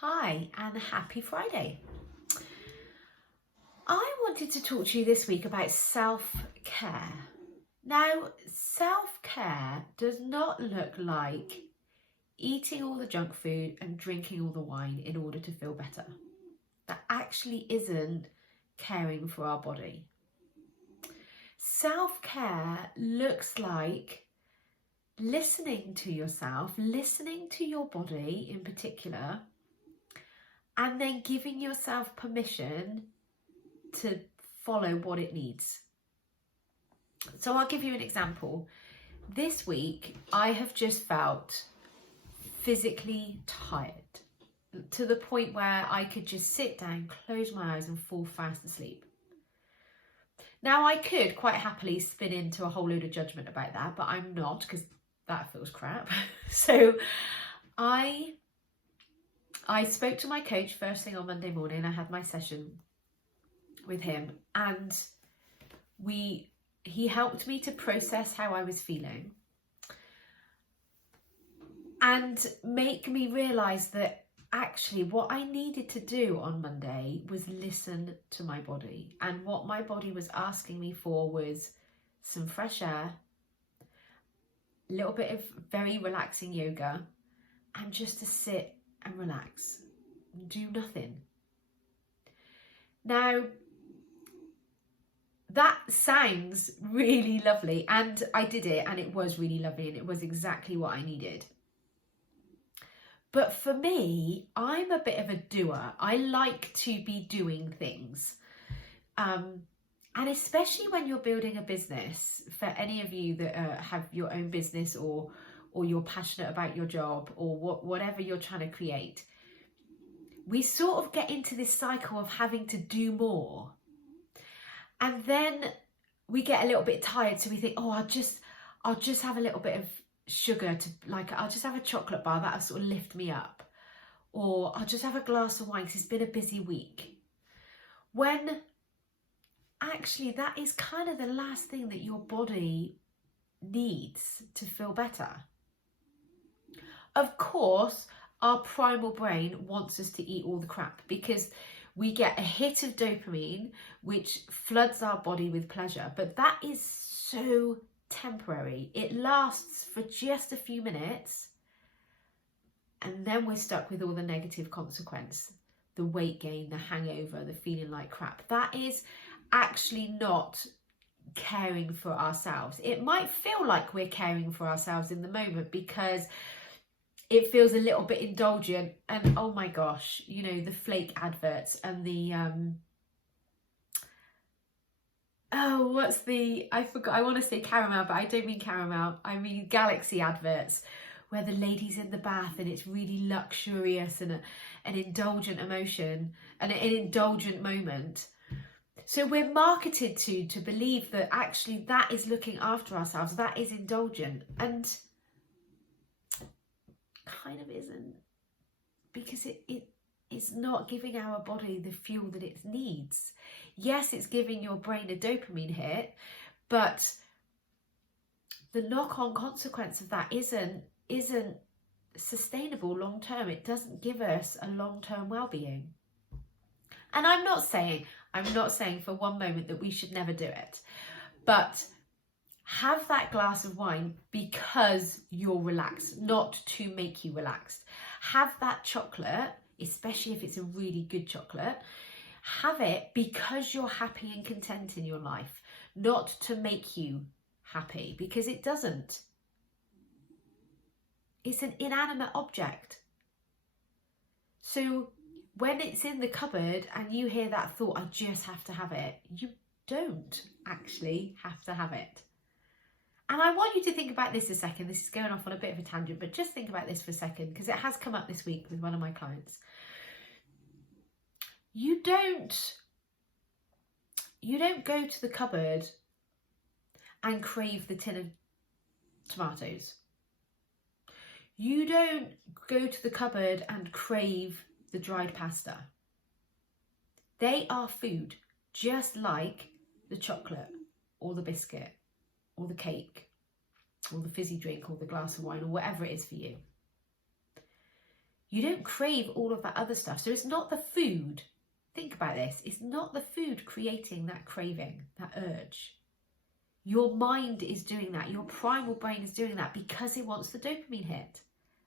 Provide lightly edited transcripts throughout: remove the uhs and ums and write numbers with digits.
Hi and happy Friday. I wanted to talk to you this week about self-care. Now, self-care does not look like eating all the junk food and drinking all the wine in order to feel better. That actually isn't caring for our body. Self-care looks like listening to yourself, listening to your body in particular, and then giving yourself permission to follow what it needs. So I'll give you an example. This week, I have just felt physically tired to the point where I could just sit down, close my eyes and fall fast asleep. Now, I could quite happily spin into a whole load of judgment about that, but I'm not, because that feels crap. So I spoke to my coach first thing on Monday morning. I had my session with him, and he helped me to process how I was feeling and make me realize that actually what I needed to do on Monday was listen to my body, and what my body was asking me for was some fresh air, a little bit of very relaxing yoga, and just to sit and relax and do nothing. Now, that sounds really lovely, and I did it and it was really lovely and it was exactly what I needed. But for me, I'm a bit of a doer. I like to be doing things. And especially when you're building a business, for any of you that have your own business or you're passionate about your job or whatever you're trying to create, we sort of get into this cycle of having to do more. And then we get a little bit tired, so we think, oh, I'll just have a little bit of sugar to, like, I'll just have a chocolate bar, that'll sort of lift me up. Or I'll just have a glass of wine because it's been a busy week. When actually that is kind of the last thing that your body needs to feel better. Of course, our primal brain wants us to eat all the crap because we get a hit of dopamine, which floods our body with pleasure. But that is so temporary. It lasts for just a few minutes, and then we're stuck with all the negative consequence, the weight gain, the hangover, the feeling like crap. That is actually not caring for ourselves. It might feel like we're caring for ourselves in the moment because it feels a little bit indulgent, and oh my gosh, you know, the flake adverts and the I forgot, I want to say caramel, but I don't mean caramel, I mean Galaxy adverts, where the lady's in the bath and it's really luxurious and an indulgent emotion and an indulgent moment. So we're marketed to believe that actually that is looking after ourselves, that is indulgent, and kind of isn't, because it's not giving our body the fuel that it needs. Yes, it's giving your brain a dopamine hit, but the knock-on consequence of that isn't sustainable long term. It doesn't give us a long-term well-being. And I'm not saying for one moment that we should never do it, but have that glass of wine because you're relaxed, not to make you relaxed. Have that chocolate, especially if it's a really good chocolate, have it because you're happy and content in your life, not to make you happy, because it doesn't. It's an inanimate object. So when it's in the cupboard and you hear that thought, I just have to have it, you don't actually have to have it. And I want you to think about this a second. This is going off on a bit of a tangent, but just think about this for a second, because it has come up this week with one of my clients. You don't go to the cupboard and crave the tin of tomatoes. You don't go to the cupboard and crave the dried pasta. They are food, just like the chocolate or the biscuit or the cake or the fizzy drink or the glass of wine or whatever it is for you. You don't crave all of that other stuff. So it's not the food. Think about this. It's not the food creating that craving, that urge. Your mind is doing that. Your primal brain is doing that because it wants the dopamine hit.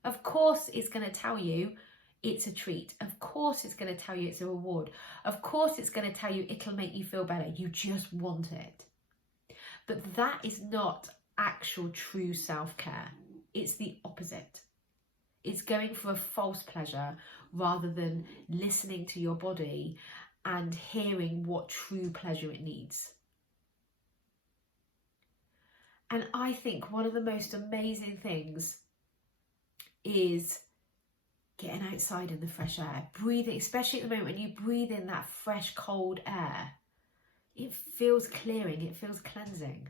Of course, it's going to tell you it's a treat. Of course, it's going to tell you it's a reward. Of course, it's going to tell you it'll make you feel better. You just want it. But that is not actual true self-care. It's the opposite. It's going for a false pleasure rather than listening to your body and hearing what true pleasure it needs. And I think one of the most amazing things is getting outside in the fresh air, breathing, especially at the moment when you breathe in that fresh, cold air. It feels clearing, it feels cleansing.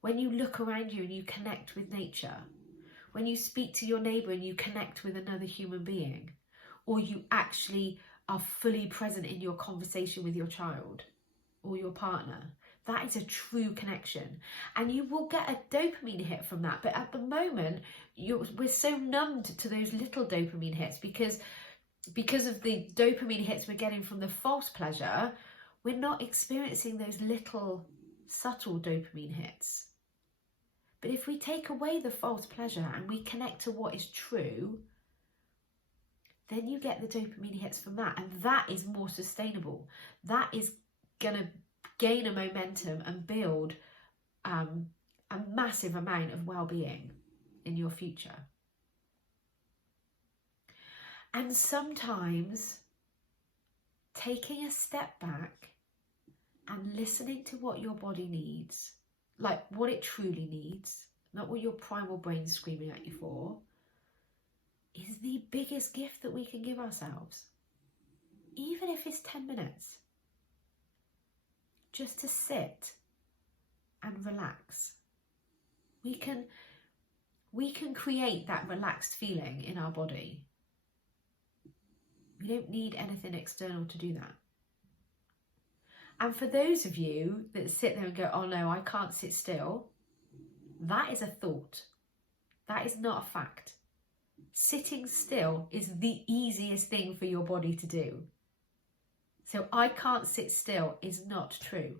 When you look around you and you connect with nature, when you speak to your neighbour and you connect with another human being, or you actually are fully present in your conversation with your child or your partner, that is a true connection. And you will get a dopamine hit from that. But at the moment, we're so numbed to those little dopamine hits because of the dopamine hits we're getting from the false pleasure, we're not experiencing those little subtle dopamine hits. But if we take away the false pleasure and we connect to what is true, then you get the dopamine hits from that. And that is more sustainable. That is going to gain a momentum and build a massive amount of well-being in your future. And sometimes taking a step back and listening to what your body needs, like what it truly needs, not what your primal brain's screaming at you for, is the biggest gift that we can give ourselves. Even if it's 10 minutes. Just to sit and relax. We can create that relaxed feeling in our body. We don't need anything external to do that. And for those of you that sit there and go, oh no, I can't sit still, that is a thought. That is not a fact. Sitting still is the easiest thing for your body to do. So I can't sit still is not true.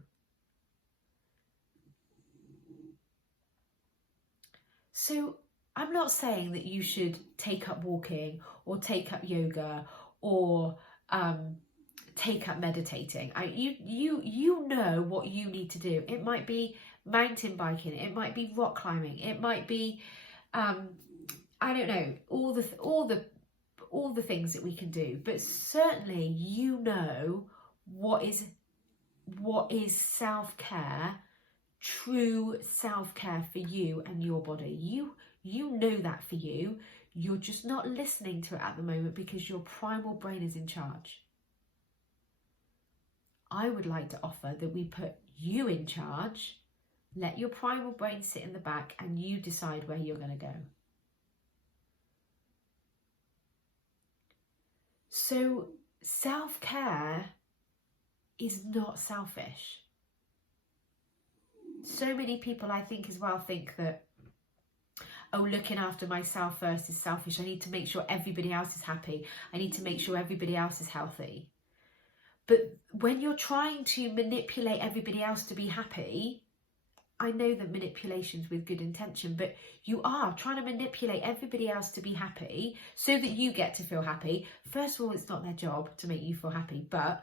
So I'm not saying that you should take up walking or take up yoga or take up meditating. You know what you need to do. It might be mountain biking. It might be rock climbing. It might be I don't know, all the things that we can do. But certainly you know what is self-care, true self-care for you and your body. You know that for you. You're just not listening to it at the moment because your primal brain is in charge. I would like to offer that we put you in charge, let your primal brain sit in the back and you decide where you're going to go. So self-care is not selfish. So many people, I think, as well, think that, oh, looking after myself first is selfish. I need to make sure everybody else is happy. I need to make sure everybody else is healthy. But when you're trying to manipulate everybody else to be happy, I know that manipulation's with good intention, but you are trying to manipulate everybody else to be happy so that you get to feel happy. First of all, it's not their job to make you feel happy, but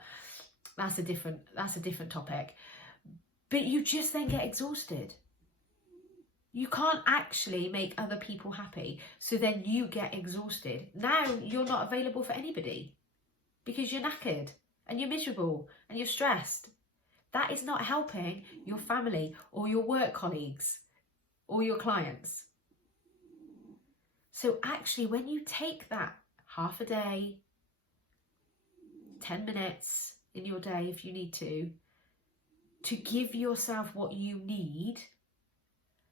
that's a different topic. But you just then get exhausted. You can't actually make other people happy, so then you get exhausted. Now you're not available for anybody because you're knackered and you're miserable and you're stressed. That is not helping your family or your work colleagues or your clients. So actually, when you take that half a day, 10 minutes in your day if you need to give yourself what you need,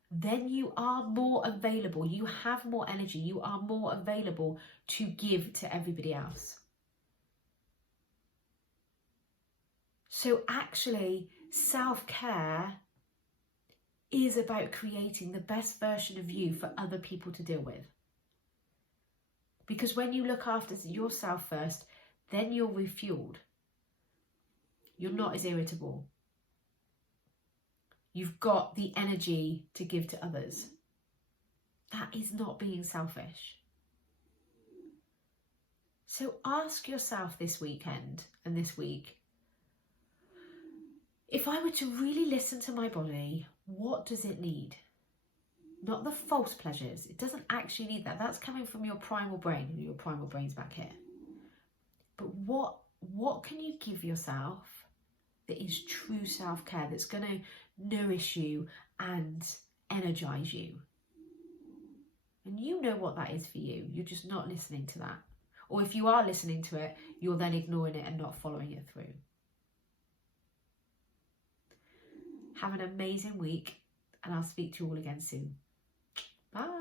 then you are more available. You have more energy. You are more available to give to everybody else. So actually, self-care is about creating the best version of you for other people to deal with. Because when you look after yourself first, then you're refueled. You're not as irritable. You've got the energy to give to others. That is not being selfish. So ask yourself this weekend and this week, if I were to really listen to my body, what does it need? Not the false pleasures. It doesn't actually need that. That's coming from your primal brain. Your primal brain's back here. But what can you give yourself that is true self-care, that's going to nourish you and energize you? And you know what that is for you. You're just not listening to that. Or if you are listening to it, you're then ignoring it and not following it through. Have an amazing week, and I'll speak to you all again soon. Bye.